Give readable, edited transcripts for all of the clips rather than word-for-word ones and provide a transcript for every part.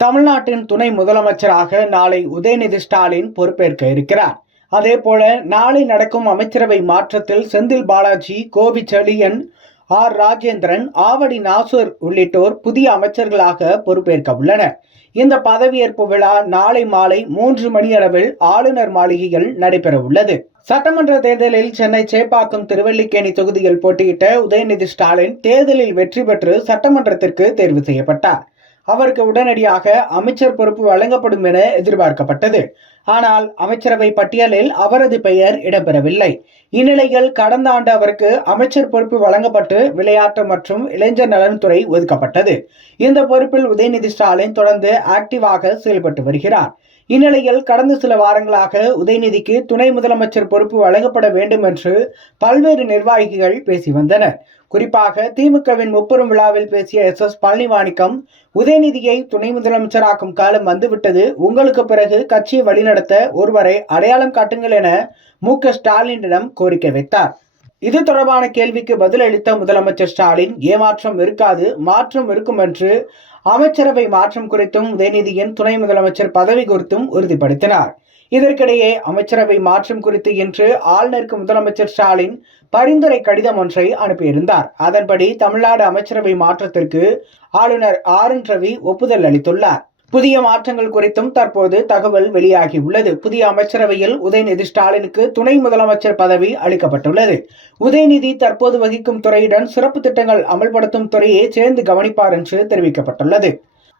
தமிழ்நாட்டின் துணை முதலமைச்சராக நாளை உதயநிதி ஸ்டாலின் பொறுப்பேற்க இருக்கிறார். அதேபோல நாளை நடக்கும் அமைச்சரவை மாற்றத்தில் செந்தில் பாலாஜி, கோவி செழியன், ராஜேந்திரன், ஆவடி நாசர் உள்ளிட்டோர் புதிய அமைச்சர்களாக பொறுப்பேற்க உள்ளனர். இந்த பதவியேற்பு விழா நாளை மாலை 3 மணியளவில் ஆளுநர் மாளிகையில் நடைபெற உள்ளது. சட்டமன்ற தேர்தலில் சென்னை சேப்பாக்கம் திருவல்லிக்கேணி தொகுதியில் போட்டியிட்ட உதயநிதி ஸ்டாலின் தேர்தலில் வெற்றி பெற்று சட்டமன்றத்திற்கு தேர்வு செய்யப்பட்டார். அவருக்கு உடனடியாக அமைச்சர் பொறுப்பு வழங்கப்படும் என எதிர்பார்க்கப்பட்டது. ஆனால் அமைச்சரவை பட்டியலில் அவரது பெயர் இடம்பெறவில்லை. இந்நிலையில் கடந்த ஆண்டு அவருக்கு அமைச்சர் பொறுப்பு வழங்கப்பட்டு விளையாட்டு மற்றும் இளைஞர் நலன்துறை ஒதுக்கப்பட்டது. இந்த பொறுப்பில் உதயநிதி ஸ்டாலின் தொடர்ந்து ஆக்டிவாக செயல்பட்டு வருகிறார். இந்நிலையில் கடந்த சில வாரங்களாக உதயநிதிக்கு துணை முதலமைச்சர் பொறுப்பு வழங்கப்பட வேண்டும் என்று பல்வேறு நிர்வாகிகள் பேசி வந்தனர். குறிப்பாக திமுகவின் முப்பெரும் விழாவில் பேசிய எஸ் பழனிமாணிக்கம், உதயநிதியை துணை முதலமைச்சராக்கும் காலம் வந்துவிட்டது, உங்களுக்கு பிறகு கட்சியை வழிநடத்த ஒருவரை அடையாளம் காட்டுங்கள் என மு.க.ஸ்டாலினிடம் கோரிக்கை வைத்தார். இது தொடர்பான கேள்விக்கு பதிலளித்த முதலமைச்சர் ஸ்டாலின், ஏமாற்றம் இருக்காது, மாற்றம் இருக்கும் என்று அமைச்சரவை மாற்றம் குறித்தும் உதயநிதியின் துணை முதலமைச்சர் பதவி குறித்தும் உறுதிப்படுத்தினார். இதற்கிடையே அமைச்சரவை மாற்றம் குறித்து இன்று ஆளுநருக்கு முதலமைச்சர் ஸ்டாலின் பரிந்துரை கடிதம் ஒன்றை அனுப்பியிருந்தார். அதன்படி தமிழ்நாடு அமைச்சரவை மாற்றத்திற்கு ஆளுநர் ரவி ஒப்புதல் அளித்துள்ளார். புதிய மாற்றங்கள் குறித்தும் தற்போது தகவல் வெளியாகியுள்ளது. புதிய அமைச்சரவையில் உதயநிதி ஸ்டாலினுக்கு துணை முதலமைச்சர் பதவி அளிக்கப்பட்டுள்ளது. உதயநிதி தற்போது வகிக்கும் துறையுடன் சிறப்பு திட்டங்கள் அமல்படுத்தும் துறையை சேர்ந்து கவனிப்பார் என்று தெரிவிக்கப்பட்டுள்ளது.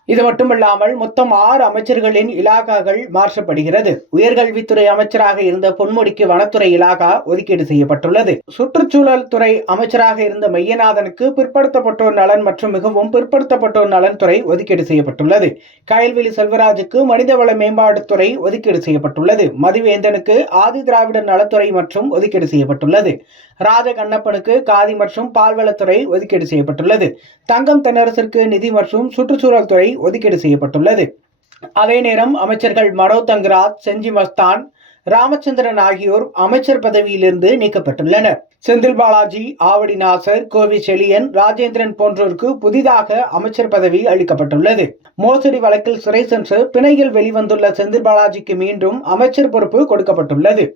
இது மட்டுமல்லாமல் மொத்தம் 6 அமைச்சர்களின் இலாகாக்கள் மாற்றப்படுகிறது. உயர்கல்வித்துறை அமைச்சராக இருந்த பொன்முடிக்கு வனத்துறை இலாகா ஒதுக்கீடு செய்யப்பட்டுள்ளது. சுற்றுச்சூழல் துறை அமைச்சராக இருந்த மையநாதனுக்கு பிற்படுத்தப்பட்டோர் நலன் மற்றும் மிகவும் பிற்படுத்தப்பட்டோர் நலன் துறை ஒதுக்கீடு செய்யப்பட்டுள்ளது. கயல்விழி செல்வராஜுக்கு மனிதவள மேம்பாட்டுத்துறை ஒதுக்கீடு செய்யப்பட்டுள்ளது. மதிவேந்தனுக்கு ஆதி திராவிடர் நலத்துறை மற்றும் ஒதுக்கீடு செய்யப்பட்டுள்ளது. ராஜகண்ணப்பனுக்கு காதி மற்றும் பால்வளத்துறை ஒதுக்கீடு செய்யப்பட்டுள்ளது. தங்கம் தென்னரசிற்கு நிதி மற்றும் சுற்றுச்சூழல் துறை ஒதுக்கீடு செய்யப்பட்டுள்ளது. அதே நேரம் அமைச்சர்கள் மனோ தங்கராஜ், செஞ்சி மஸ்தான், ராமச்சந்திரன் ஆகியோர் அமைச்சர் பதவியிலிருந்து நீக்கப்பட்டுள்ளனர். செந்தில் பாலாஜி, ஆவடி நாசர், கோவி செழியன், ராஜேந்திரன் போன்றோருக்கு புதிதாக அமைச்சர் பதவி அளிக்கப்பட்டுள்ளது. மோசடி வழக்கில் சிறை சென்று பிணையில் வெளிவந்துள்ள செந்தில் பாலாஜிக்கு மீண்டும் அமைச்சர் பொறுப்பு கொடுக்கப்பட்டுள்ளது.